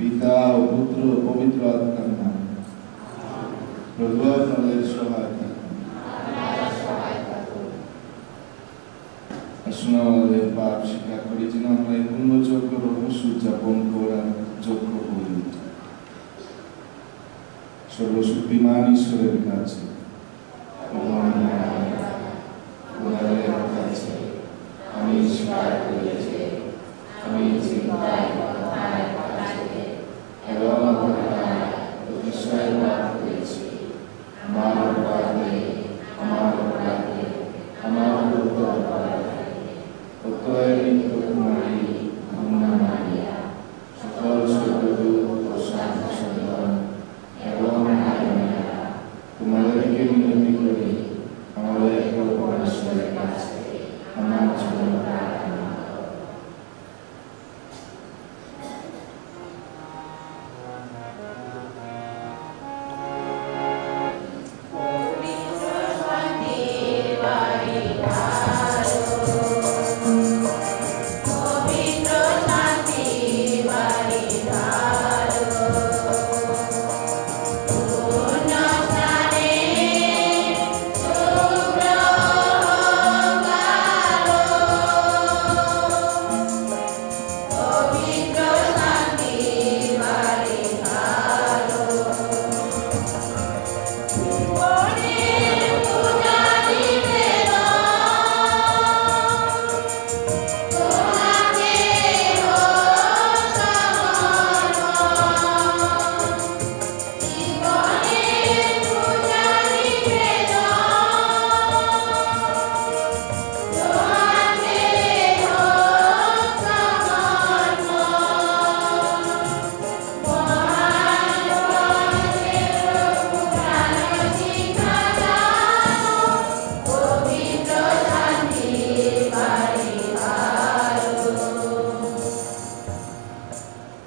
পিতা ও পুত্র ও পবিত্র আত্মার নামে। প্রভু আপনাদের সহায়তা আসুন আমাদের পাপ স্বীকার করি যেন আমরা এই পুণ্যযজ্ঞ রহস্য উদযাপন করার যোগ্য হই সর্বশক্তিমান ঈশ্বরের কাছে আমি স্বীকার করেছি আমি চিন্তায় কথায় কাজে এবং অতিশয় পাপ করেছি। আমার অপরাধে আমার অতএব কুমারী গঙ্গা মারিয়া সকল স্বর্গদূত ও শান্ত সন্তান এবং ভাইয়েরা তোমাদেরকে বিনতি করি আমাদের পরমেশ্বরের কাছে আমার জন্য প্রার্থনা করো।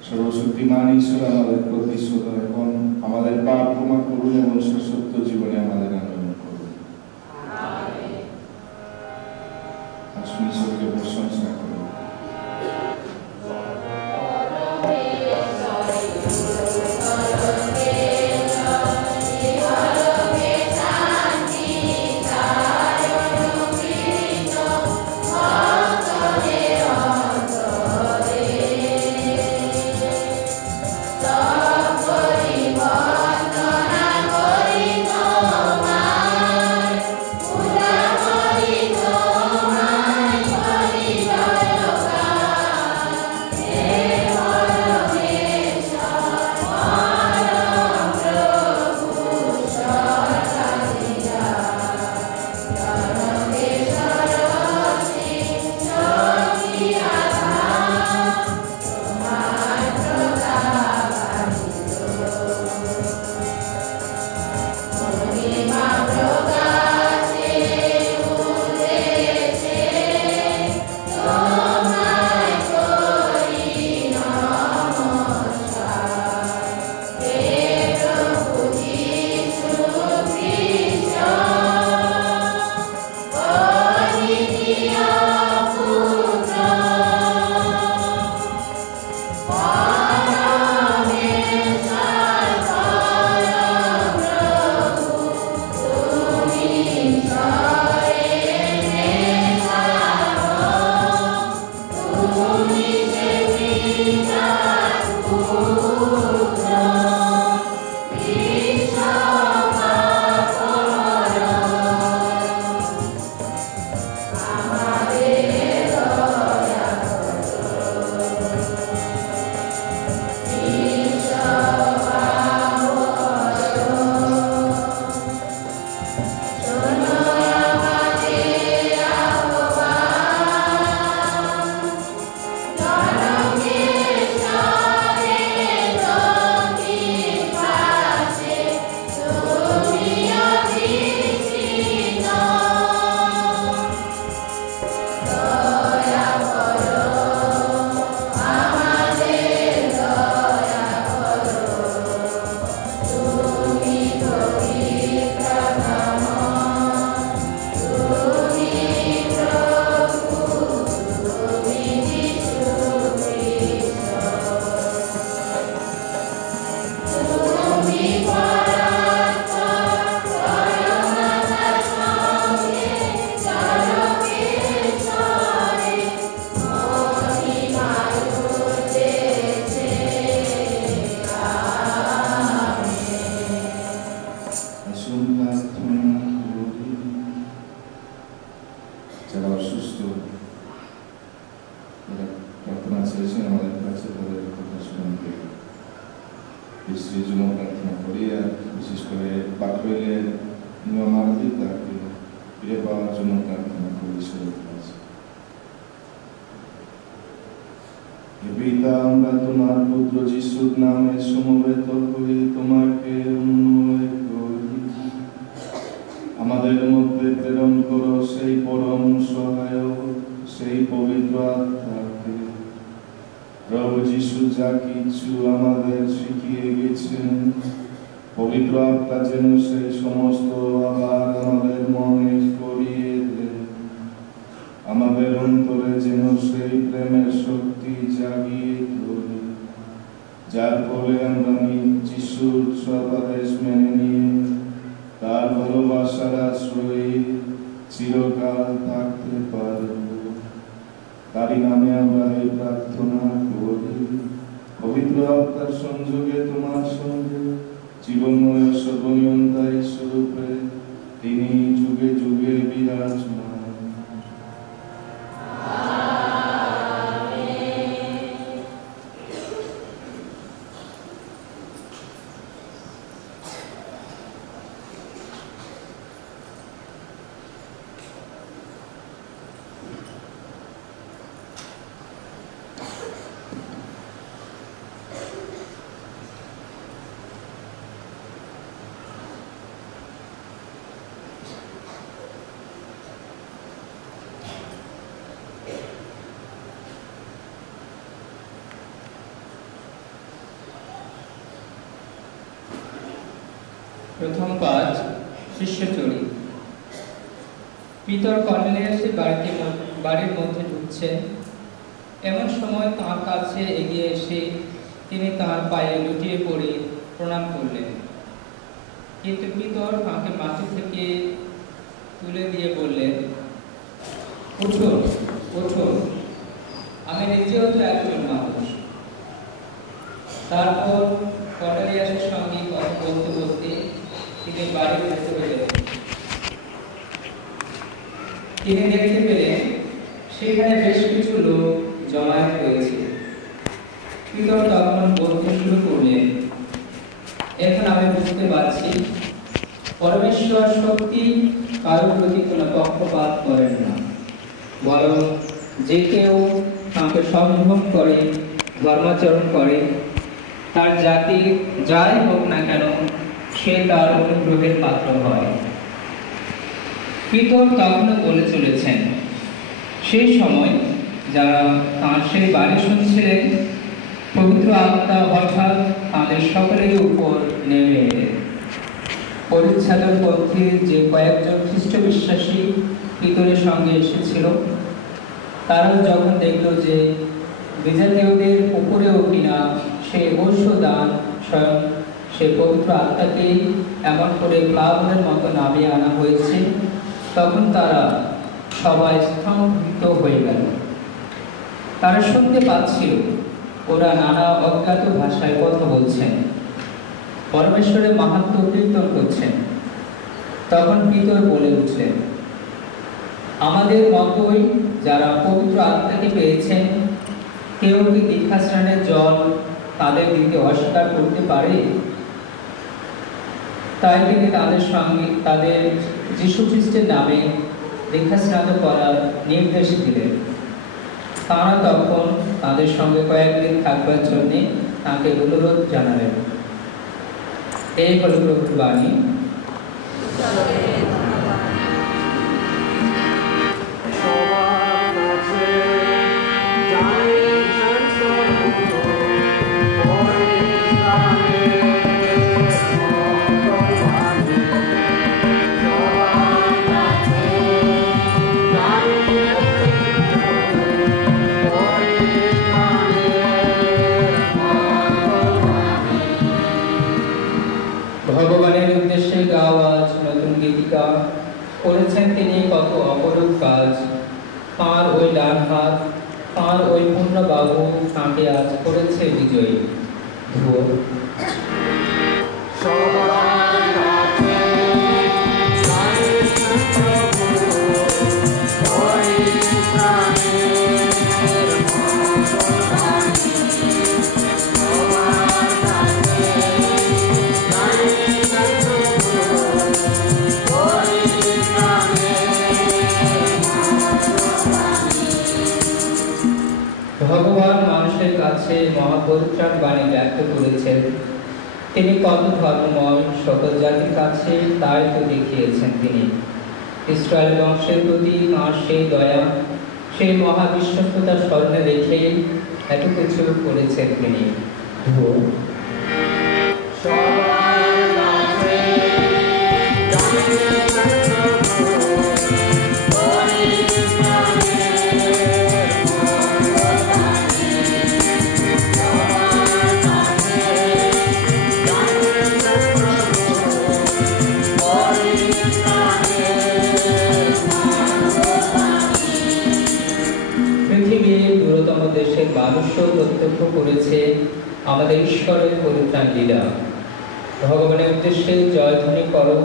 সর্বশক্তিমান ঈশ্বর আমাদের প্রতিশোধ এবং আমাদের পাপ ক্ষমা করুন এবং সত্য জীবনে আমাদের আনয়ন করুন। আসুন ঈশ্বরকে প্রশংসা করুন। বিশ্রীর জন্য প্রার্থনা করি, আর বিশেষ করে বাকরইলের নিয়মাবলী তাকে ফিরে পাওয়ার জন্য প্রার্থনা করি ঈশ্বরের কাছে। পিতা, আমরা তোমার পুত্র যিশুর নামে সমবেত হয়ে তোমাকে অনুনয় করি, আমাদের মধ্যে প্রেরণ করো সেই পরম সহায়ক, সেই পবিত্র আত্মাকে। প্রভু যিশু যা কিছু আমাদের শিখিয়ে গেছেন, পবিত্র আত্মা যেন সেই সমস্ত আবার আমাদের মনে করিয়ে দেয়, আমাদের অন্তরে যেন সেই প্রেমের শক্তি জাগিয়ে তোলে, যার ফলে আমরা যিশুর সদাদেশ মেনে নিয়ে তার ভালোবাসার আশ্রয়ে চিরকাল থাকতে পারব। তারই নামে আমরা এই প্রার্থনা করি, পবিত্র আত্মার সংযোগে তোমার সঙ্গে জীবনময় সর্বনিয়ন্তাই স্বরূপে তিনি যুগে যুগে বিরাজমান। প্রথম কাজ, শিষ্যচরী। পিতর কর্নেলিয়াসের বাড়ির মধ্যে ঢুকছেন, এমন সময় তাঁর কাছে এগিয়ে এসে তিনি তাঁর পায়ে লুটিয়ে পড়ে প্রণাম করলেন। কিন্তু পিতর তাঁকে মাটি থেকে তুলে দিয়ে বললেন, উঠুন উঠুন, আমি নিজেও তো একজন মানুষ। তারপর কর্নেলিয়াসের সঙ্গে কথা বলতে বলতে তিনি বাড়ির ভেতরে গেলেন। তিনি দেখতে পেলেন সেখানে বেশ কিছু লোক জমায়েত হয়েছে। পিতর তখন বলতে শুরু করলেন, এখন আমি বুঝতে পারছি পরমেশ্বর শক্তি কারোর প্রতি কোনো পক্ষপাত করেন না, বরং যে কেউ তাঁকে সম্ভব করে ধর্মাচরণ করে, তার জাতি যাই হোক না কেন, সে তার অনুগ্রহের পাত্র হয়। পিতর তখনও বলে চলেছেন, সেই সময় যারা তাঁর সেই বাণী শুনছিলেন, পবিত্র আত্মা হঠাৎ তাঁদের সকলের উপর নেমে এলেন। পরিচ্ছাদক পক্ষে যে কয়েকজন খ্রিস্ট বিশ্বাসী পিতরের সঙ্গে এসেছিল, তারাও যখন দেখল যে বিজাতীয়দের উপরেও কিনা সেই ঐশ্বদান স্বয়ং সে পবিত্র আত্মাকে এমন করে প্লাবনের মতো নামিয়ে আনা হয়েছে, তখন তারা সবাই স্তম্ভিত হয়ে গেল। তারা শুনতে পাচ্ছিল ওরা নানা অজ্ঞাত ভাষায় কথা বলছেন, পরমেশ্বরের মাহাত্ম্য কীর্তন করছেন। তখন পিতর বলে উঠলেন, আমাদের মতোই যারা পবিত্র আত্মাকে পেয়েছেন, কেউ কি দীক্ষাস্নানের জল তাদের দিতে অস্বীকার করতে পারে? তাই তিনি তাদের যীশু খ্রিস্টের নামে দীক্ষাস্নান করার নির্দেশ দিলেন। তারা তখন তাদের সঙ্গে কয়েকদিন থাকবার জন্য তাকে অনুরোধ জানালেন। এই হল প্রভুর বাণী। ভগবানের উদ্দেশ্যে গাওয়া নতুন গীতিকা করেছেন তিনি কত অপরূপ কাজ। তাঁর ওই ডান হাত, তাঁর ওই পূর্ণ বাহু তাঁকে আজ করেছে বিজয়ী। পরিত্রাণ বাণী ব্যক্ত করেছেন, তিনি কত ধর্মময় সকল জাতির কাছে তাই তো দেখিয়েছেন। তিনি ইসরায়েল বংশের প্রতি তাঁর সেই দয়া, সেই মহাবিশ্বস্ততা স্মরণে রেখে এত কিছু করেছেন তিনি। দেশের মানুষও প্রত্যক্ষ করেছে আমাদের ঈশ্বরের পরিত্রাণ লীলা। ভগবানের উদ্দেশ্যে জয়ধ্বনি করো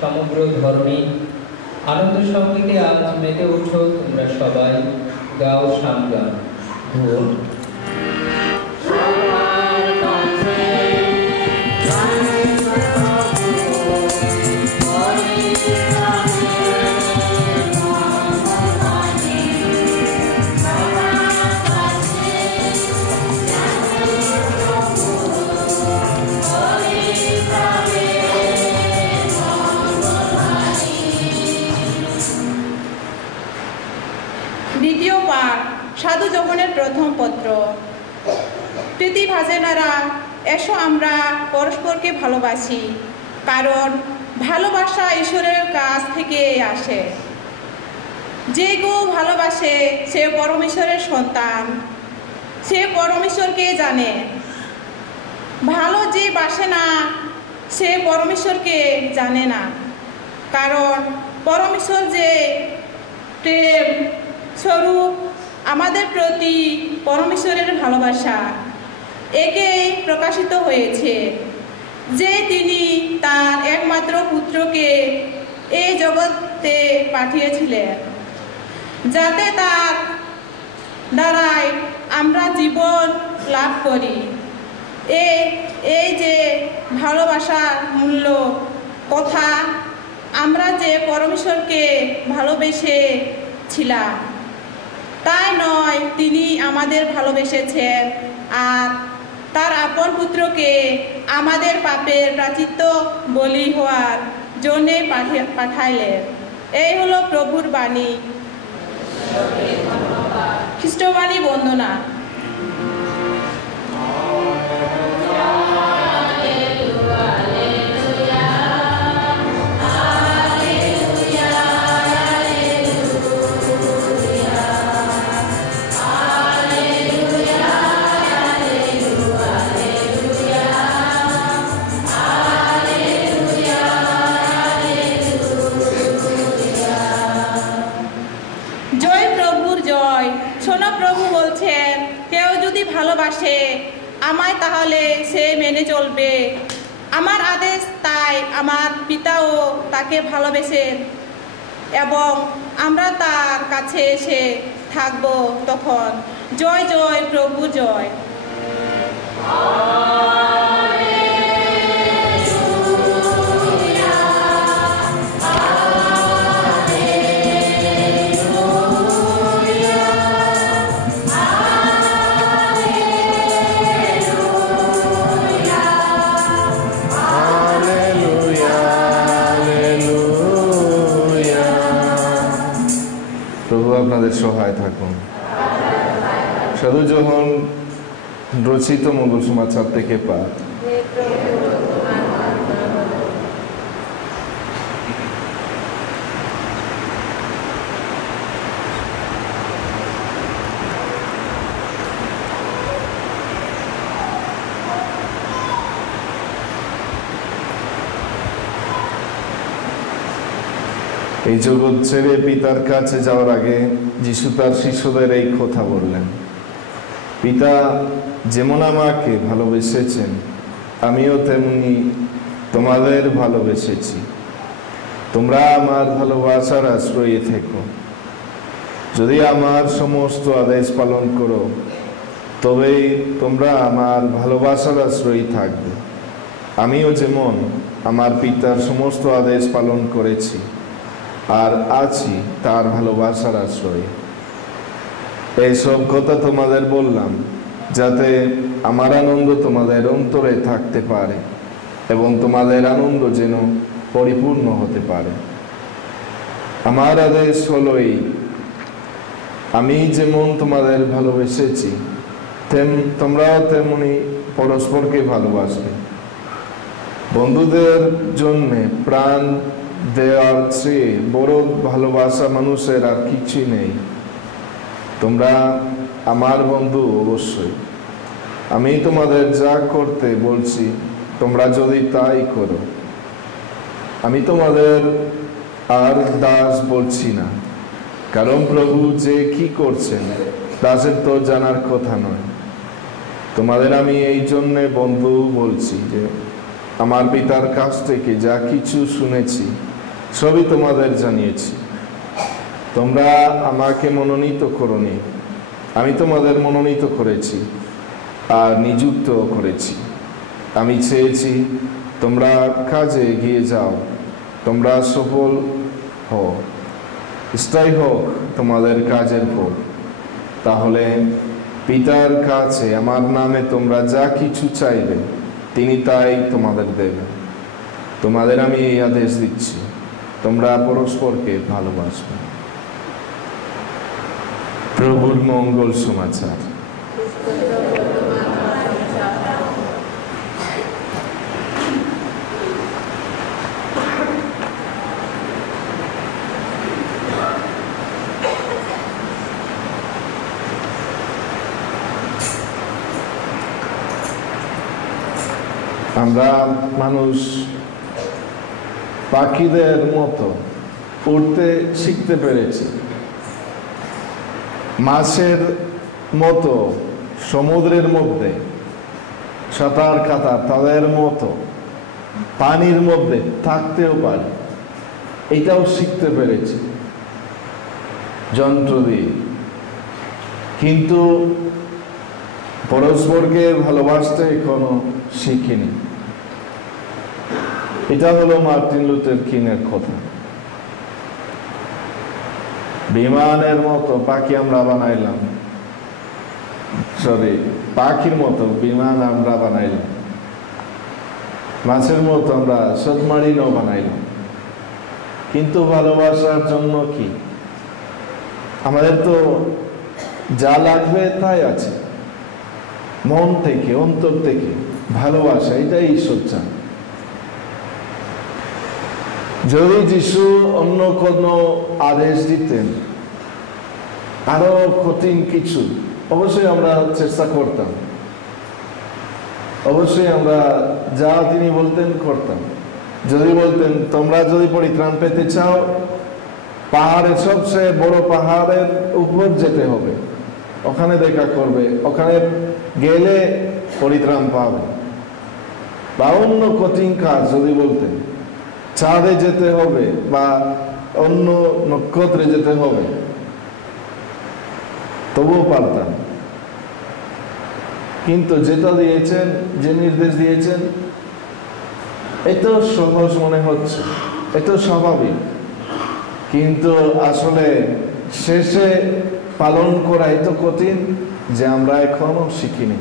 সমগ্র ধরণী, আনন্দ সঙ্গীতে আজ মেতে ওঠো তোমরা সবাই, গাও সামগান। দ্বিতীয় পাঠ, সাধু যোহনের প্রথম পত্র। প্রীতি ভাজেনারা, এসো আমরা পরস্পরকে ভালোবাসি, কারণ ভালোবাসা ঈশ্বরের কাছ থেকে আসে। যে কেউ ভালোবাসে সে পরমেশ্বরের সন্তান, সে পরমেশ্বরকে জানে। ভালো যে বাসে না সে পরমেশ্বরকে জানে না, কারণ পরমেশ্বর যে প্রেম স্বরূপ আমাদের প্রতি পরমেশ্বরের ভালোবাসা একেই প্রকাশিত হয়েছে, যে তিনি তার একমাত্র পুত্রকে এই জগতে পাঠিয়েছিলেন, যাতে তার দ্বারাই আমরা জীবন লাভ করি। এই যে ভালোবাসার মূল্য কথা, আমরা যে পরমেশ্বরকে ভালোবেসেছিলাম তাই নয়, তিনি আমাদের ভালোবেসেছেন আর তার আপন পুত্রকে আমাদের পাপের প্রায়শ্চিত্ত বলি হওয়ার জন্যে পাঠাইলেন। এই হলো প্রভুর বাণী। খ্রিস্টবাণী বন্দনা। প্রভু বলছেন, কেউ যদি ভালোবাসে আমায় তাহলে সে মেনে চলবে আমার আদেশ। তাই আমার পিতাও তাকে ভালোবেসেন এবং আমরা তার কাছে এসে থাকব তখন। জয় জয় প্রভু জয়। আপনাদের সহায় থাকুন। সাধু যোহন রচিত মঙ্গল সমাচার থেকে পাঠ। এই জগৎ ছেড়ে পিতার কাছে যাওয়ার আগে যিশু তার শিষ্যদের এই কথা বললেন, পিতা যেমন আমাকে ভালোবেসেছেন আমিও তেমনি তোমাদের ভালোবেসেছি, তোমরা আমার ভালোবাসার আশ্রয়ে থেকো। যদি আমার সমস্ত আদেশ পালন করো তবেই তোমরা আমার ভালোবাসার আশ্রয়ী থাকবে, আমিও যেমন আমার পিতার সমস্ত আদেশ পালন করেছি আর আছি তার ভালোবাসার আশ্রয়ে। এইসব কথা তোমাদের বললাম যাতে আমার আনন্দ তোমাদের অন্তরে থাকতে পারে এবং তোমাদের আনন্দ যেন পরিপূর্ণ হতে পারে। আমার আদেশ হলো এই, আমি যেমন তোমাদের ভালোবেসেছি তোমরাও তেমনি পরস্পরকে ভালোবাসবে। বন্ধুদের জন্য প্রাণ দেওয়ার চেয়ে বড় ভালোবাসা মানুষের আর কিছুই নেই। তোমরা আমার বন্ধু অবশ্যই। আমি তোমাদের যা করতে বলছি তোমরা যদি তাই করো। আমি তোমাদের আর দাস বলছি না, কারণ প্রভু যে কি করছেন দাসের তো জানার কথা নয়। তোমাদের আমি এই জন্যে বন্ধু বলছি যে আমার পিতার কাছ থেকে যা কিছু শুনেছি সবই তোমাদের জানিয়েছি। তোমরা আমাকে মনোনীত করোনি, আমি তোমাদের মনোনীত করেছি আর নিযুক্ত করেছি। আমি চেয়েছি তোমরা কাজে এগিয়ে যাও, তোমরা সফল হও, স্থায়ী হোক তোমাদের কাজের ফল। তাহলে পিতার কাছে আমার নামে তোমরা যা কিছু চাইবে তিনি তাই তোমাদের দেবেন। তোমাদের আমি এই আদেশ দিচ্ছি, তোমরা পরস্পরকে ভালোবাসবে। প্রভুর মঙ্গল সমাচার। আমরা মানুষ পাখিদের মতো উড়তে শিখতে পেরেছি, মাছের মতো সমুদ্রের মধ্যে সাঁতার কাটা, তাদের মতো পানির মধ্যে থাকতেও পারি, এটাও শিখতে পেরেছি যন্ত্র দিয়ে। কিন্তু পরস্পরকে ভালোবাসতে এখনো শিখিনি। এটা হলো মার্টিন লুথার কিংয়ের কথা। বিমানের মতো পাখি আমরা বানাইলাম, পাখির মতো বিমান আমরা বানাইলাম, মাছের মতো আমরা সাবমারিনও বানাইলাম। কিন্তু ভালোবাসার জন্য কি? আমাদের তো যা লাগবে তাই আছে, মন থেকে অন্তর থেকে ভালোবাসা, এটাই ঈশ্বর চান। যদি যিশু অন্য কোনো আদেশ দিতেন, আরো কঠিন কিছু, অবশ্যই আমরা চেষ্টা করতাম, অবশ্যই আমরা যা তিনি বলতেন করতাম। যদি বলতেন তোমরা যদি পরিত্রাণ পেতে চাও পাহাড়ের সবচেয়ে বড় পাহাড়ের উপর যেতে হবে, ওখানে দেখা করবে, ওখানে গেলে পরিত্রাণ পাবে। বা অন্য কঠিন কাজ যদি বলতেন, চাঁদে যেতে হবে বা অন্য নক্ষত্রে যেতে হবে, তবুও পারতাম। কিন্তু যেটা দিয়েছেন, যে নির্দেশ দিয়েছেন, এত সহজ মনে হচ্ছে, এত স্বাভাবিক, কিন্তু আসলে শেষে পালন করা এত কঠিন যে আমরা এখনো শিখিনি।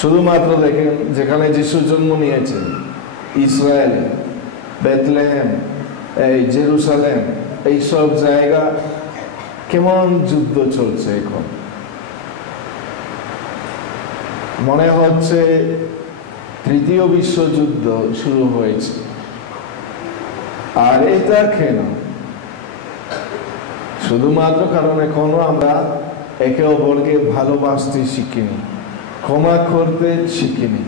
শুধুমাত্র দেখেন, যেখানে যিশু জন্ম নিয়েছেন, ইসরায়েল, বেথলেহেম, এই জেরুসালেম, এইসব জায়গা কেমন যুদ্ধ চলছে এখন। মনে হচ্ছে তৃতীয় বিশ্বযুদ্ধ শুরু হয়েছে। আর এটা কেন? শুধুমাত্র কারণ এখনো আমরা একে অপরকে ভালোবাসতে শিখিনি, ক্ষমা করতে শিখিনি।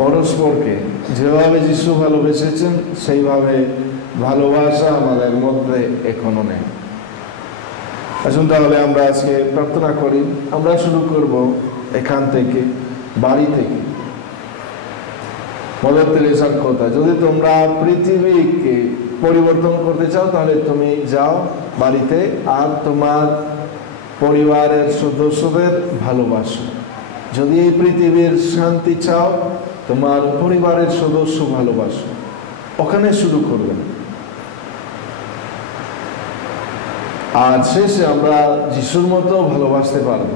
পরস্পরকে যেভাবে যিশু ভালোবেসেছেন সেইভাবে ভালোবাসা আমাদের মধ্যে এখনো নেই। আসুন তাহলে আমরা আজকে প্রার্থনা করি। আমরা শুরু করব এখান থেকে, বাড়ি থেকে। মাদার তেরেসার কথা, যদি তোমরা পৃথিবীকে পরিবর্তন করতে চাও তাহলে তুমি যাও বাড়িতে আর তোমার পরিবারের সদস্যদের ভালোবাসো। যদি এই পৃথিবীর শান্তি চাও, তোমার পরিবারের সদস্য ভালোবাসো, ওখানে শুরু করবে। আর শেষে আমরা যিশুর মতো ভালোবাসতে পারবো।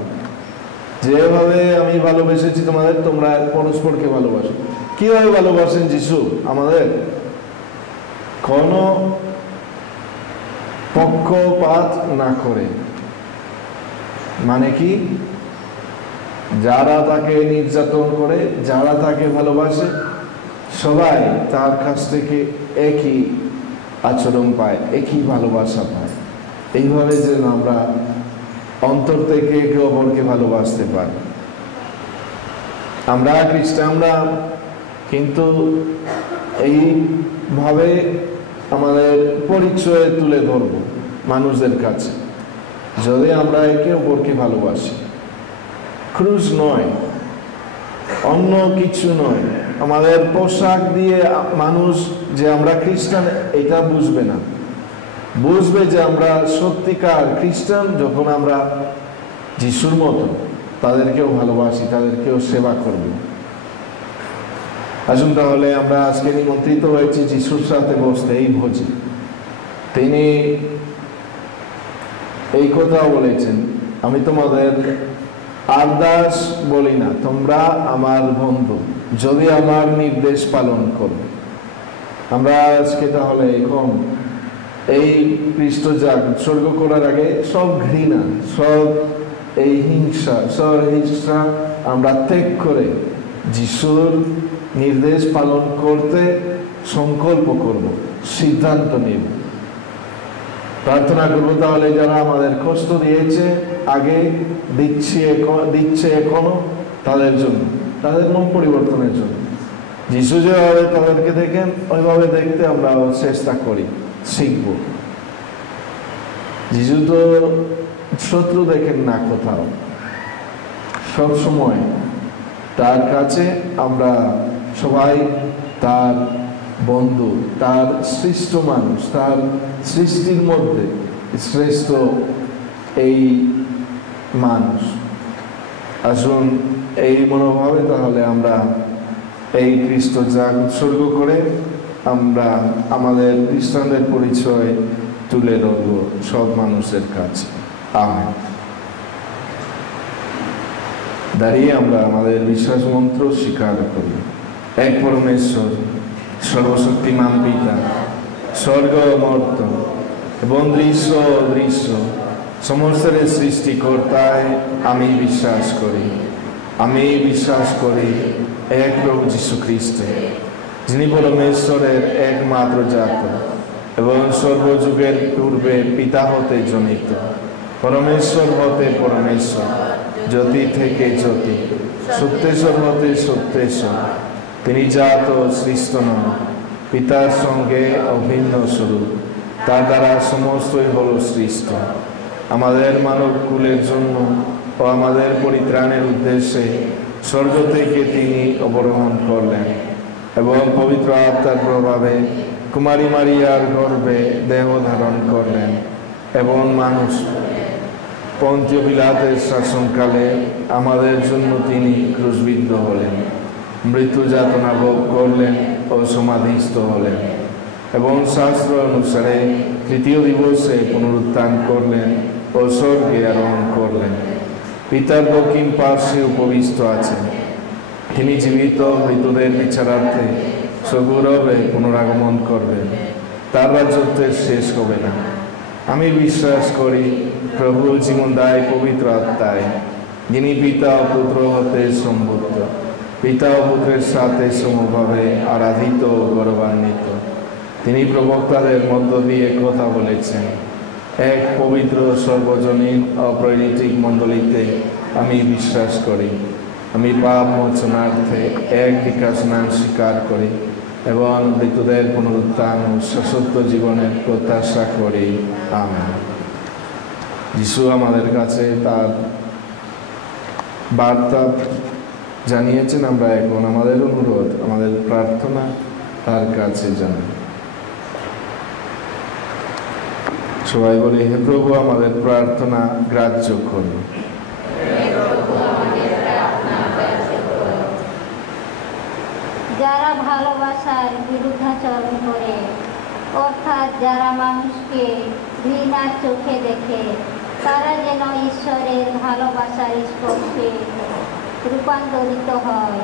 যেভাবে আমি ভালোবেসেছি তোমাদের, তোমরা পরস্পরকে ভালোবাসো। কিভাবে ভালোবাসেন যিশু আমাদের? কোনো পক্ষপাত না করে। মানে কি? যারা তাকে নির্যাতন করে, যারা তাকে ভালোবাসে, সবাই তার কাছ থেকে একই আচরণ পায়, একই ভালোবাসা পায়। এইভাবে যেন আমরা অন্তর থেকে একে অপরকে ভালোবাসতে পারি। আমরা খ্রিস্টানরা কিন্তু এইভাবে আমাদের পরিচয় তুলে ধরব মানুষদের কাছে, যদি আমরা একে অপরকে ভালোবাসি। ক্রুশ নয়, অন্য কিছু নয়। আমাদের পোশাক দিয়ে মানুষ যে আমরা খ্রিস্টান এটা বুঝবে না। বুঝবে যে আমরা সত্যিকার খ্রিস্টান যখন আমরা যিশুর মতো তাদেরকেও ভালোবাসি, তাদেরকেও সেবা করব। আসুন তাহলে আমরা আজকে নিমন্ত্রিত হয়েছি যিশুর সাথে বসতে এই ভোজে। তিনি এই কথাও বলেছেন, আমি তোমাদের আরদাস বলি না, তোমরা আমার বন্ধু যদি আমার নির্দেশ পালন করো। আমরা আজকে তাহলে এখন এই খ্রিস্ট জাগ উৎসর্গ করার আগে সব ঘৃণা, সব এই হিংসা, সব হিংসা আমরা ত্যাগ করে যিশুর নির্দেশ পালন করতে সংকল্প করব, সিদ্ধান্ত নেব, প্রার্থনা করব। তাহলে যারা আমাদের কষ্ট দিয়েছে, আগে দিচ্ছে এখনো, তাদের জন্য, তাদের মন পরিবর্তনের জন্য। যিশু যেভাবে তাদেরকে দেখেন ওইভাবে দেখতে আমরা চেষ্টা করি, শিখব। যিশু তো শত্রু দেখেন না কোথাও, সব সময় তার কাছে আমরা সবাই তার বন্ধু, তার সৃষ্ট মানুষ, তার সৃষ্টির মধ্যে শ্রেষ্ঠ এই মানুষ। আসুন এই মনোভাবে তাহলে আমরা এই খ্রিস্ট জাগ উৎসর্গ করে আমরা আমাদের খ্রিস্টানদের পরিচয় তুলে ধরব সব মানুষের কাছে। আমেন। দাঁড়িয়ে আমরা আমাদের বিশ্বাস মন্ত্র স্বীকার করি। এক পরমেশ্বর, সর্বশক্তিমান পিতা, স্বর্গ মর্ত এবং দৃশ্য অদৃশ্য সমস্তের সৃষ্টিকর্তায় আমি বিশ্বাস করি। আমি বিশ্বাস করি এক প্রভু যীশু খ্রিস্টে, যিনি পরমেশ্বরের একমাত্র জাত এবং সর্বযুগের পূর্বে পিতা হতে জনিত, পরমেশ্বর হতে পরমেশ্বর, জ্যোতি থেকে জ্যোতি, সত্যেশ্বর হতে সত্যেশ্বর। তিনি জাত সৃষ্ট নন, পিতার সঙ্গে অভিন্ন স্বরূপ, তার দ্বারা সমস্তই হল সৃষ্ট। আমাদের মানব কুলের জন্য ও আমাদের পরিত্রাণের উদ্দেশ্যে স্বর্গ থেকে তিনি অবরোহণ করলেন এবং পবিত্র আত্মার প্রভাবে কুমারী মারিয়ার গর্ভে দেহ ধারণ করলেন এবং মানুষ পন্তীয় পিলাতের শাসনকালে আমাদের জন্য তিনি ক্রুশবিদ্ধ হলেন, মৃত্যু যাতনা ভোগ করলেন ও সমাধিস্থ হলেন এবং শাস্ত্র অনুসারে তৃতীয় দিবসে পুনরুত্থান করলেন ও স্বর্গে আরোহণ করলেন। পিতার দক্ষিণ পার্শ্বে উপবিষ্ট আছেন। তিনি জীবিত মৃতদের বিচারার্থে সগৌরবে পুনরাগমন করবেন। তার রাজত্বের শেষ হবে না। আমি বিশ্বাস করি প্রভু জীবনদায় পবিত্র আত্মায়, যিনি পিতা ও পুত্র হতে সম্ভূত, পিতা ও পুত্রের সাথে সমভাবে আরাধিত ও গৌরবান্বিত। তিনি প্রবক্তাদের মধ্য দিয়ে কথা বলেছেন। এক পবিত্র সর্বজনীন অপ্রৈণিক মণ্ডলীতে আমি বিশ্বাস করি। আমি পাপ মোচনার্থে এক বিকাশ স্নান স্বীকার করি এবং মৃতদের পুনরুত্থান ও শাশ্বত জীবনের প্রত্যাশা করি। আমেন। যিশু আমাদের কাছে তার বার্তা জানিয়েছেন। আমরা এখন আমাদের অনুরোধ, আমাদের প্রার্থনা তার কাছে জানাই। সবাই বলি, হে প্রভু আমাদের প্রার্থনা গ্রাহ্য করুন। যারা ভালোবাসার বিরুদ্ধাচরণ করে, অর্থাৎ যারা মানুষকে ঘৃণার চোখে দেখে, তারা যেন ঈশ্বরের ভালোবাসার স্পর্শে রূপান্তরিত হয়।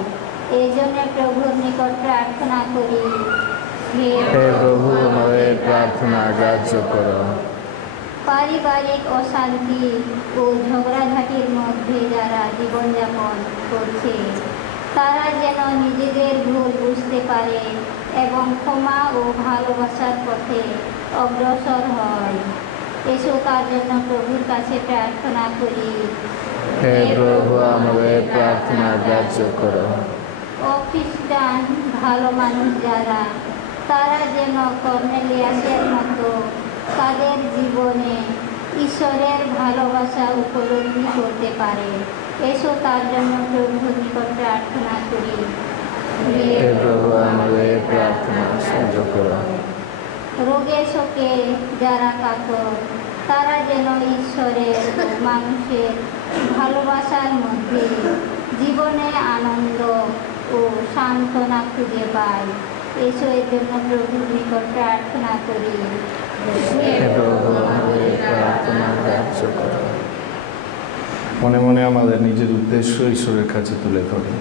এই জন্য প্রভুর নিকট প্রার্থনা করি, হে প্রভু আমাদের প্রার্থনা গ্রাহ্য করো। পারিবারিক অশান্তি ও ঝগড়াঝাটির মধ্যে যারা জীবনযাপন করছে তারা যেন নিজেদের ভুল বুঝতে পারে এবং ক্ষমা ও ভালোবাসার পথে অগ্রসর হয়। এসো তার জন্য প্রভুর কাছে প্রার্থনা করি, হে প্রভু আমাদের প্রার্থনা গ্রাহ্য করো। অখ্রিস্টান ভালো মানুষ যারা তারা যেন কর্নেলিয়াসের মতো তাদের জীবনে ঈশ্বরের ভালোবাসা উপলব্ধি করতে পারে। এসো তার জন্য প্রভুর নিকট প্রার্থনা করি, হে প্রভু আমাদের প্রার্থনা সহ্য করো। রোগে শোকে যারা কাতর তারা যেন ঈশ্বরের ও মানুষের ভালোবাসার মধ্যে জীবনে আনন্দ ও সান্ত্বনা খুঁজে পায়। এসো এর জন্য প্রভুর নিকট প্রার্থনা করি, হে প্রভু আমাদের প্রার্থনা গ্রাহ্য করো। মনে মনে আমাদের নিজের উদ্দেশ্য ঈশ্বরের কাছে তুলে ধরি।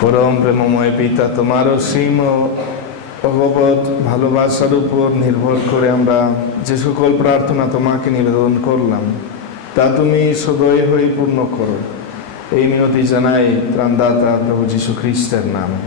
পরম প্রেমময় পিতা, তোমার অসীম ও ভগবত ভালোবাসার উপর নির্ভর করে আমরা যে সকল প্রার্থনা তোমাকে নিবেদন করলাম তা তুমি সদয় হয়ে পূর্ণ করো। এই মিনতি জানাই ত্রাণদাতা প্রভু যীশু খ্রিস্টের নামে।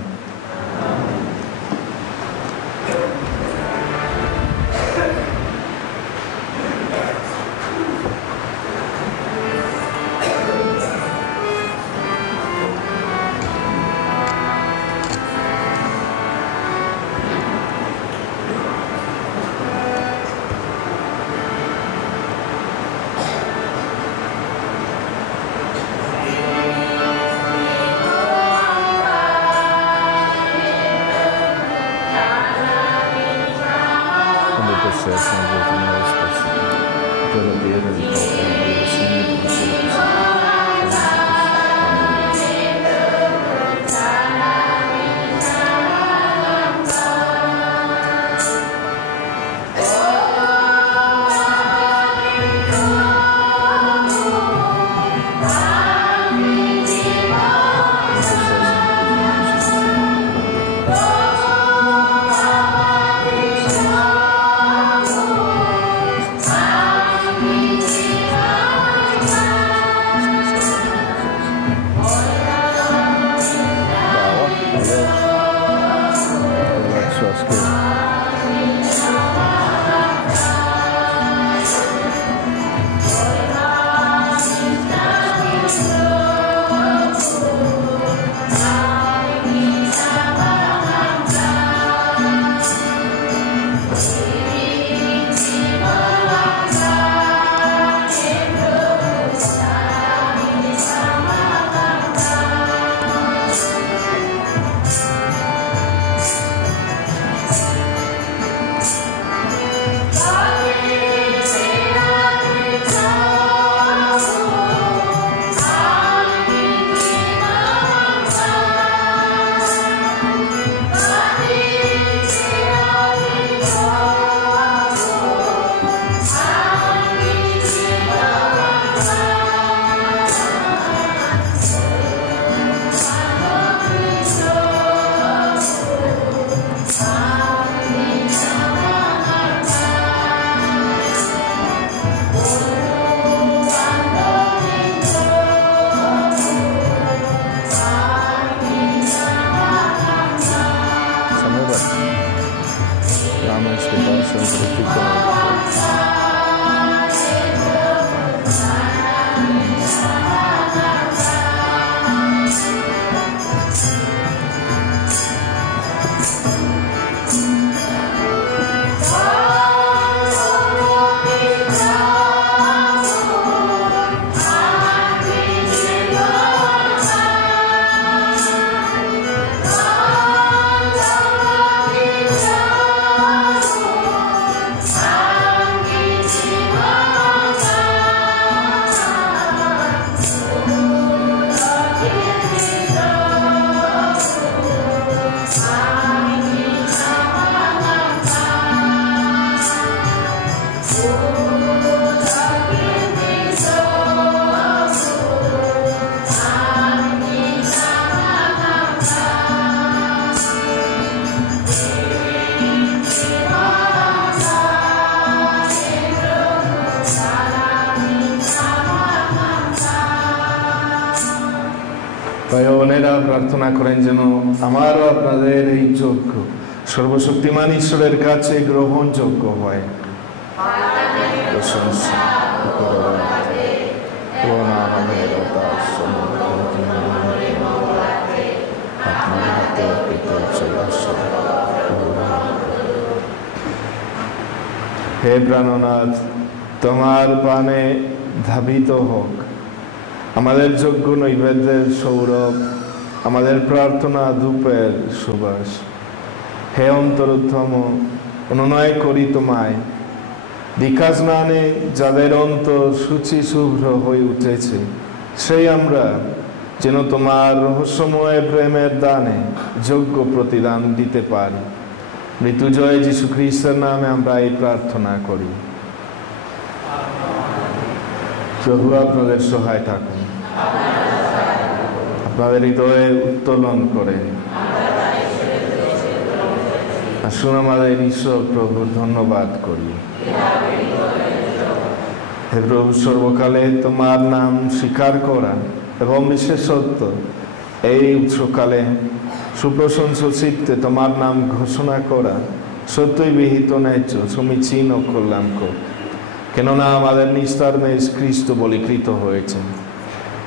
বোনেরা প্রার্থনা করেন যেন আমারও আপনাদের এই যজ্ঞ সর্বশক্তিমান ঈশ্বরের কাছে গ্রহণযোগ্য হয়। প্রশংসা হে প্রাণনাথ, তোমার পানে ধাবিত হোক আমাদের যজ্ঞ নৈবেদ্যের সৌরভ, আমাদের প্রার্থনা ধূপের সুবাস। হে অন্তরোত্তম, অনুনয় করি তোমায়, দীক্ষা স্নানে যাদের অন্তর শুচি শুভ্র হয়ে উঠেছে, সেই আমরা যেন তোমার রহস্যময় প্রেমের দানে যোগ্য প্রতিদান দিতে পারি। মৃত্যুজয় যীশু খ্রিস্টের নামে আমরা এই প্রার্থনা করি। প্রভু আপনাদের সহায় থাকুন, আপনাদের হৃদয়ে উত্তোলন করেন। আসুন আমাদের ঈশ্বর প্রভুর ধন্যবাদ করি। হে প্রভু, সর্বকালে তোমার নাম স্বীকার করা এবং বিশেষত্ব এই উৎসকালে সুপ্রশংস চিত্তে তোমার নাম ঘোষণা করা সত্যই বিহিত ন্যায্য, সমীচীন ও কল্যাণকর। কেননা আমাদের নিস্তার মেষ খ্রিস্ট বলীকৃত হয়েছেন।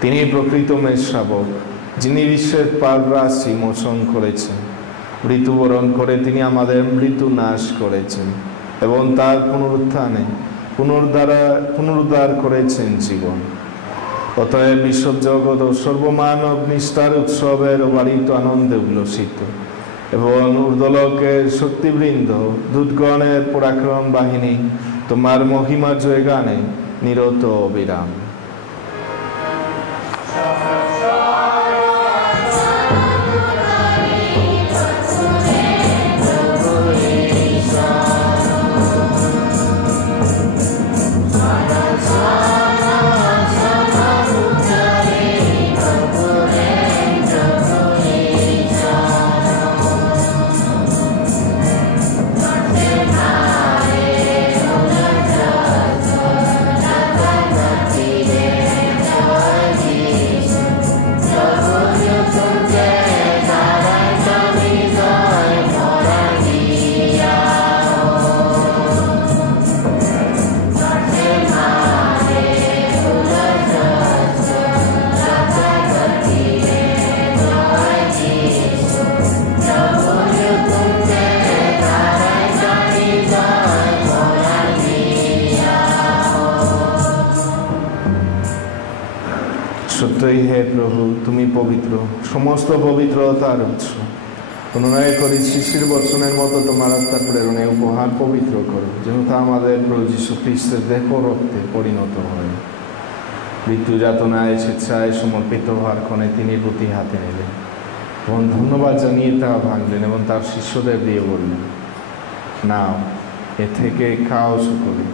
তিনি প্রকৃত মেষ শাবক, যিনি বিশ্বের পাপ রাশি মোচন করেছেন। মৃত্যুবরণ করে তিনি আমাদের মৃত্যু নাশ করেছেন এবং তার পুনরুত্থানে পুনরুদ্ধার করেছেন জীবন। অতএব বিশ্বজগৎ ও সর্বমানব নিস্তার উৎসবের অবারিত আনন্দে উল্লসিত এবং ঊর্ধ্বলোকের শক্তিবৃন্দ দূতগণের পরাক্রম বাহিনী তোমার মহিমা জয় গানে নিরত অবিরাম। সত্যই হে প্রভু, তুমি পবিত্র, সমস্ত পবিত্রতার উৎস। অনুনয় করি শিশির বর্ষণের মতো তোমার আত্মার প্রেরণে উপহার পবিত্র করো, যেন তা আমাদের প্রভু যীশু খ্রিস্টের দেহ রক্তে পরিণত হয়। মৃত্যু যাতনায় স্বেচ্ছায় সমর্পিত হওয়ার ক্ষণে তিনি প্রতি হাতে নিলেন এবং ধন্যবাদ জানিয়ে তা ভাঙলেন এবং তার শিষ্যদের দিয়ে বললেন, নাও, এ থেকে খাও সকলে,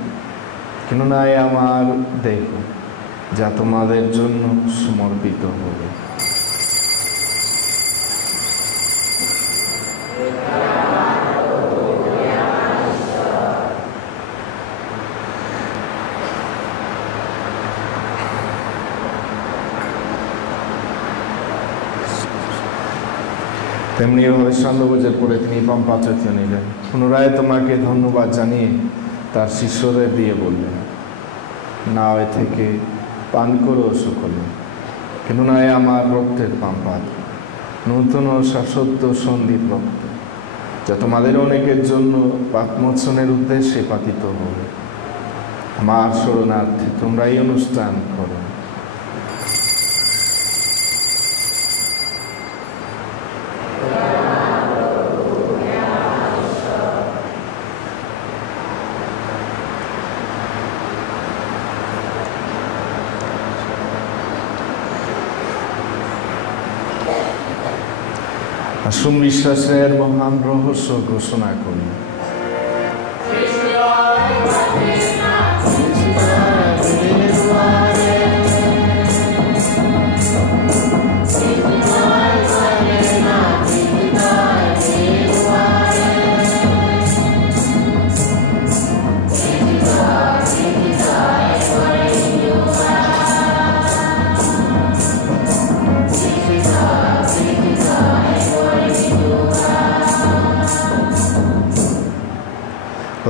কেননা এ আমার দেহ, যা তোমাদের জন্য সমর্পিত হবে। তেমনি এভাবে সান্ধ্যভোজের পরে তিনি পাম্পাচর্য নিলেন, পুনরায় তোমাকে ধন্যবাদ জানিয়ে তার শিষ্যদের দিয়ে বললেন, নাও, এ থেকে পান করো সকলে, কেননা এ আমার রক্তের পাম্পাত, নূতন ও শাশ্বত সন্দীপ রক্ত, যা তোমাদের অনেকের জন্য পাপমোচনের উদ্দেশ্যে পাতিত হবে। আমার শরণার্থে তোমরা এই অনুষ্ঠান করো। আসুন বিশ্বাসের মহান রহস্য ঘোষণা করি।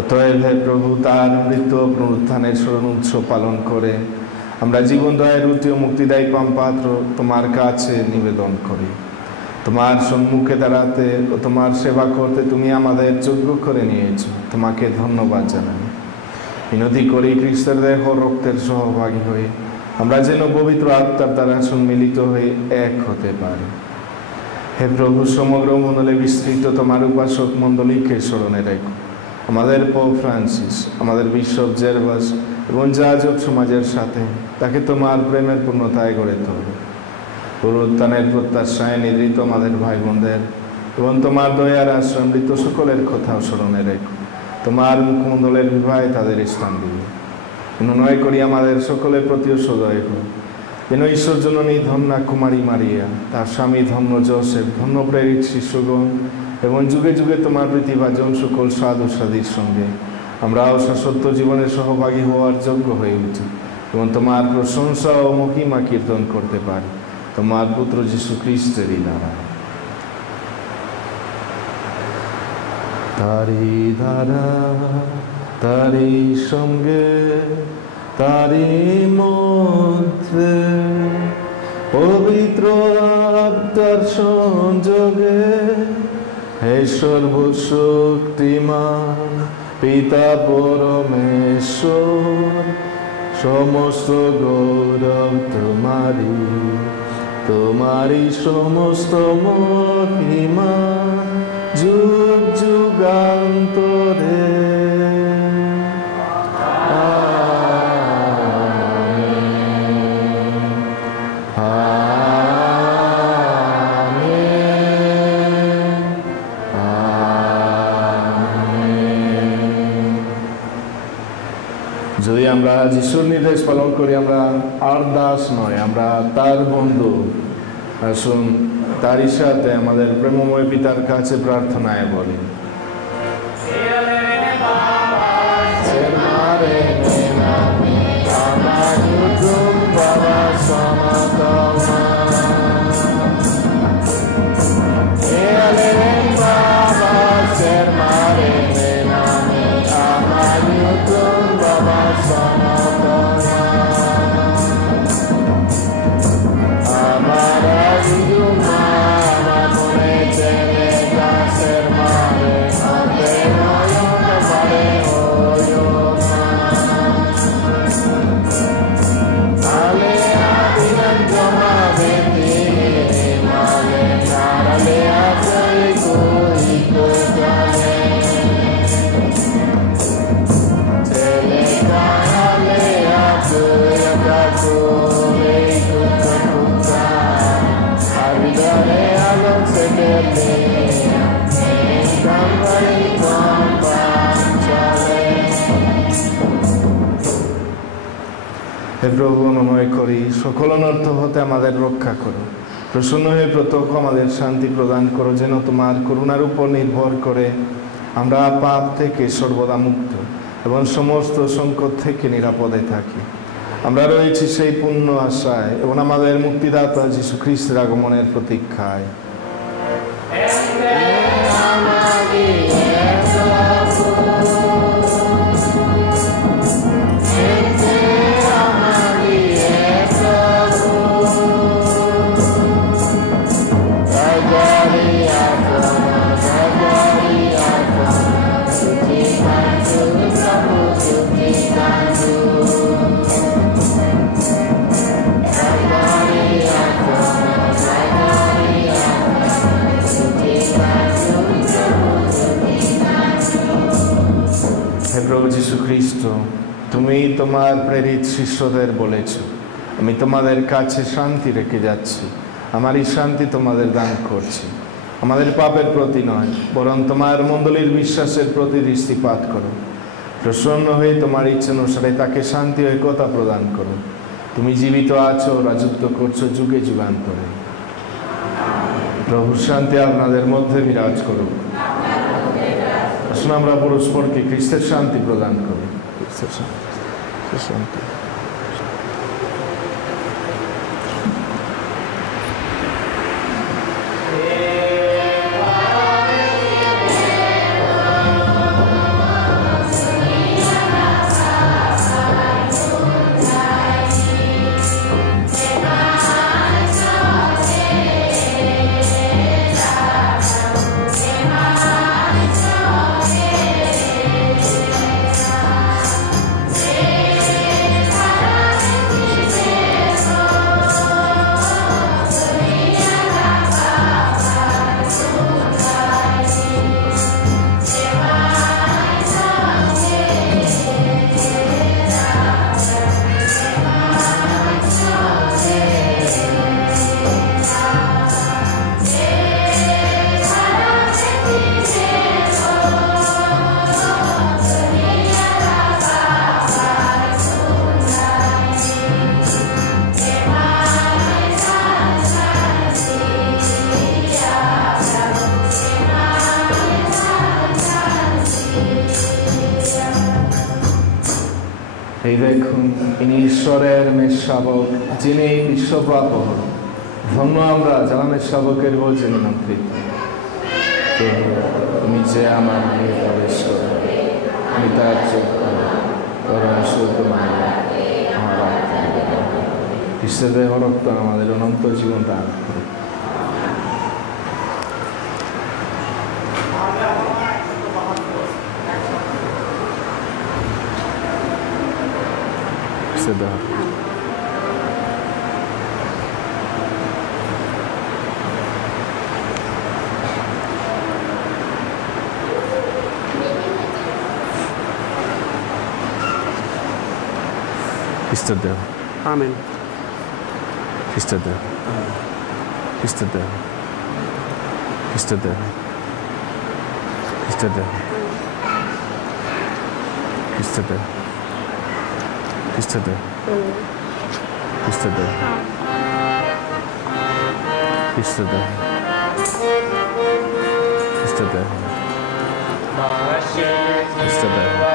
অতএব হে প্রভু, তার মৃত্যু ও পুনরুত্থানের স্মরণ উৎসব পালন করে আমরা জীবন দয়ের রুটি ও মুক্তিদায়ী পামপাত্র তোমার কাছে নিবেদন করি। তোমার সম্মুখে দাঁড়াতে ও তোমার সেবা করতে তুমি আমাদের যোগ্য করে নিয়েছ, তোমাকে ধন্যবাদ জানাই। বিনতি করি খ্রিস্টের দেহ রক্তের সহভাগী হয়ে আমরা যেন পবিত্র আত্মার দ্বারা সম্মিলিত হয়ে এক হতে পারি। হে প্রভু, সমগ্র মণ্ডলে বিস্তৃত তোমার উপাসক মণ্ডলীকে স্মরণে রেখো। আমাদের পোপ ফ্রান্সিস, আমাদের বিশপ জেরভাস এবং যাজক সমাজের সাথে তাকে তোমার প্রেমের পূর্ণতায় গড়ে তোলো। পুনরুত্থানের প্রত্যাশায় নিদ্রিত আমাদের ভাই বোনদের এবং তোমার দয়ার আশ্রয় মৃত সকলের কথাও স্মরণে রেখো। তোমার মুখমণ্ডলের বিবাহে তাদের স্থান দিবে। অনুনয় করি আমাদের সকলের প্রতিও সদয় হোক, যেন ঈশ্বর জননী ধন্যা কুমারী মারিয়া, তার স্বামী ধন্য যোসেফ, ধন্য প্রেরিত শিষ্যগণ এবং যুগে যুগে তোমার প্রীতিভাজন সকল সাধু সাধীর সঙ্গে আমরাও শাশ্বত জীবনের সহভাগী হওয়ার যোগ্য হয়ে উঠি এবং তোমার প্রশংসা ও মহিমা কীর্তন করতে পারি তোমার পুত্র যীশু খ্রিস্টেরই দ্বারা। তারি দ্বারা, তারি সঙ্গে, তারি মধ্যে পবিত্র আত্মার সংযোগে হে সর্বশক্তিমান পিতা পরমেশ্বর, সমস্ত গৌরব তোমারি, তোমারি সমস্ত মহিমা যুগ যুগান্তরে। যদি আমরা যিশুর নির্দেশ পালন করি, আমরা আর দাস নয়, আমরা তার বন্ধু। আসুন তারই সাথে আমাদের প্রেমময় পিতার কাছে প্রার্থনায় বলি। হে প্রভু, অনুনয় করি সকল অনর্থ হতে আমাদের রক্ষা করো। প্রসন্ন হয়ে প্রত্যক্ষ আমাদের শান্তি প্রদান করো, যেন তোমার করুণার উপর নির্ভর করে আমরা পাপ থেকে সর্বদা মুক্ত এবং সমস্ত সংকট থেকে নিরাপদে থাকি। আমরা রয়েছি সেই পূর্ণ আশায় এবং আমাদের মুক্তিদাতা যীশু খ্রিস্টের আগমনের প্রতীক্ষায়। প্রভু যীশু খ্রিস্ট, তুমি তোমার প্রেরিত শিষ্যদের বলেছ, আমি তোমাদের কাছে শান্তি রেখে যাচ্ছি, আমারই শান্তি তোমাদের দান করছি। আমাদের পাপের প্রতি নয়, বরং তোমার মণ্ডলীর বিশ্বাসের প্রতি দৃষ্টিপাত করো। প্রসন্ন হয়ে তোমার ইচ্ছা অনুসারে তাকে শান্তি ও একতা প্রদান করো। তুমি জীবিত আছো, রাজত্ব করছো যুগে যুগান্তরে। প্রভুর শান্তি আপনাদের মধ্যে বিরাজ করুক। আসুন আমরা পরস্পরকে খ্রিস্টের শান্তি প্রদান করি। খ্রিস্টের শান্তি। এই দেখুন ইনি ঈশ্বরের মেষশাবক, যিনি বিশ্বব্যাপক। ধন্য আমরা যারা মেষশাবকের ভোজে নিমন্ত্রিত। তুমি যে আমার মনে প্রবেশ করো, আমি তার চোখ করণ শুদ্ধ মানব আমার ঈশ্বরের রক্ত আমাদের অনন্ত জীবন দান করুক। Cristo Deus. Amém. Cristo Deus. Cristo Deus. Cristo Deus. Cristo Deus. Cristo Deus. Cristo Deus. Cristo Deus. Cristo Deus. Cristo Deus. Cristo Deus.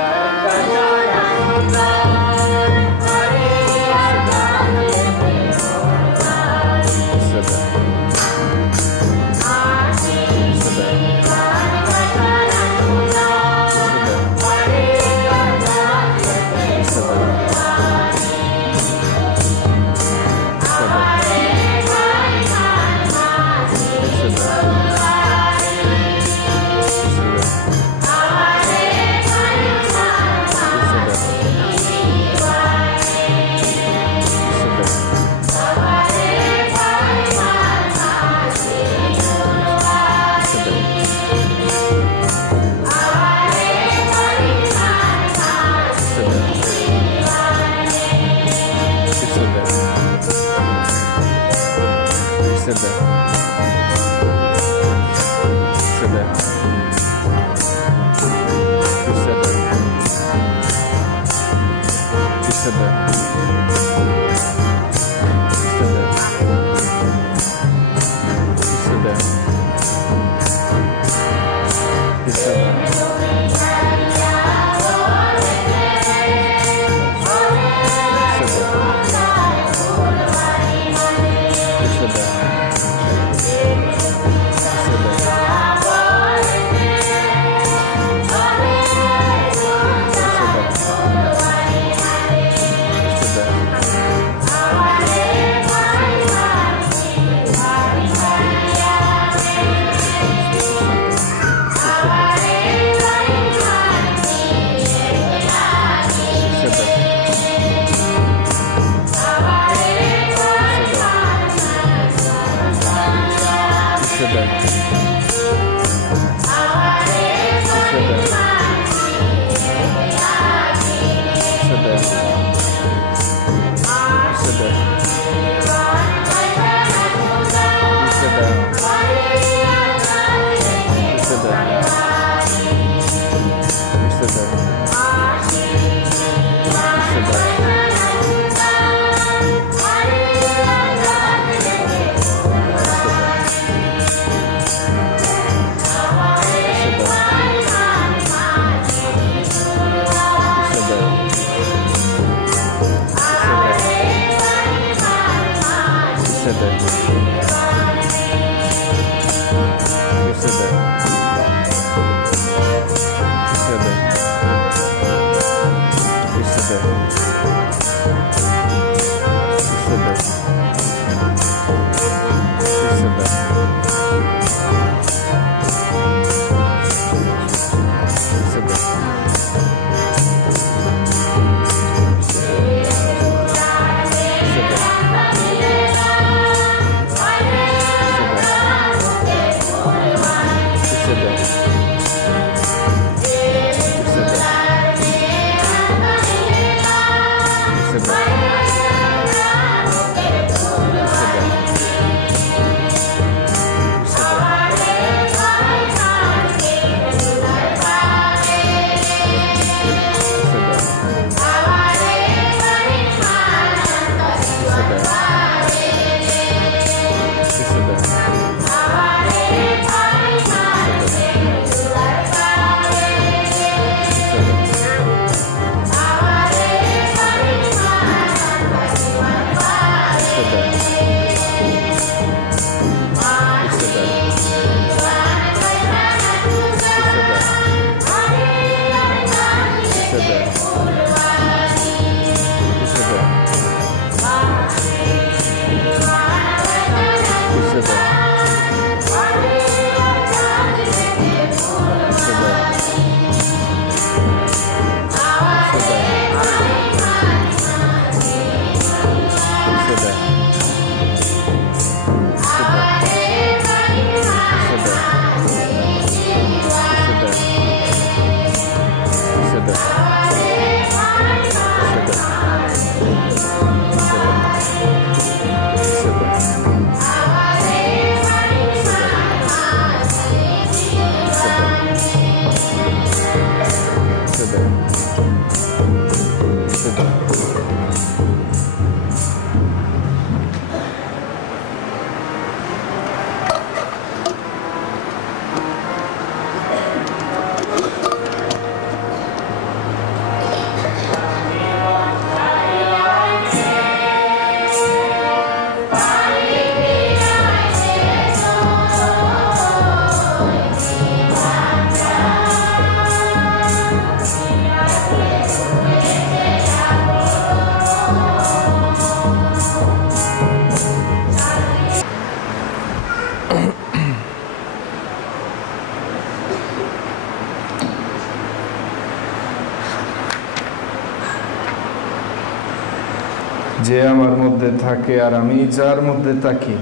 যে আমার মধ্যে থাকে আর আমি যার মধ্যে থাকি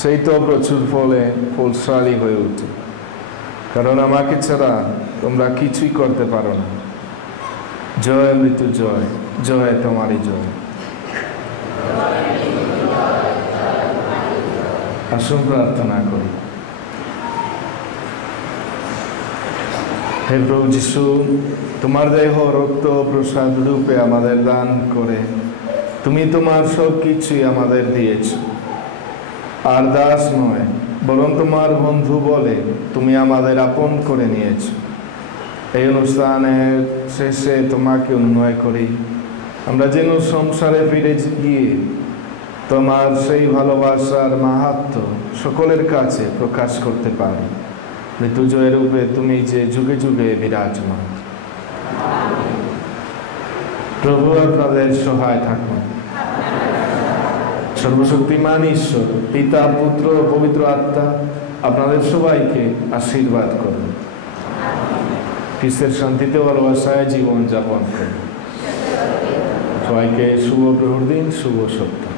সেই তো প্রচুর ফলশালী হয়ে ওঠে, কারণ আমাকে ছাড়া তোমরা কিছুই করতে পারো না। জয় মৃত্যু জয়, জয় তোমারই জয়। আসুন প্রার্থনা করি। হে প্রভু যিশু, তোমার দেহ রক্ত প্রসাদ রূপে আমাদের দান করে তুমি তোমার সব কিছুই আমাদের দিয়েছ। আর দাস নয়, বরং তোমার বন্ধু বলে তুমি আমাদের আপন করে নিয়েছ। এই অনুষ্ঠানের শেষে তোমাকে অনুনয় করি, আমরা যেন সংসারে ফিরে গিয়ে তোমার সেই ভালোবাসার মাহাত্ম্য সকলের কাছে প্রকাশ করতে পারি। মৃত্যুজয় রূপে তুমি যে যুগে যুগে বিরাজমান। প্রভু আপনাদের সহায় থাকুন। সর্বশক্তিমান ঈশ্বর পিতা, পুত্র ও পবিত্র আত্মা আপনাদের সবাইকে আশীর্বাদ করুন। খ্রিস্টের শান্তিতে ভালোবাসায় জীবন যাপন করুন। সবাইকে শুভ প্রহর দিন, শুভ সপ্তাহ।